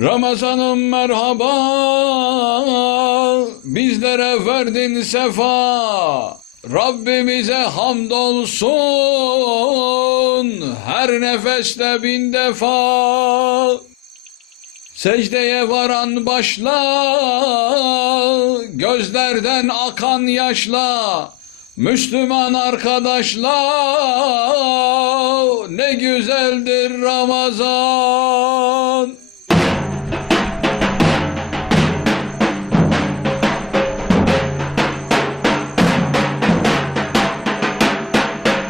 Ramazanım merhaba, bizlere verdin sefa. Rabbimize hamdolsun, her nefeste bin defa. Secdeye varan başla, gözlerden akan yaşla. Müslüman arkadaşlar, ne güzeldir Ramazan.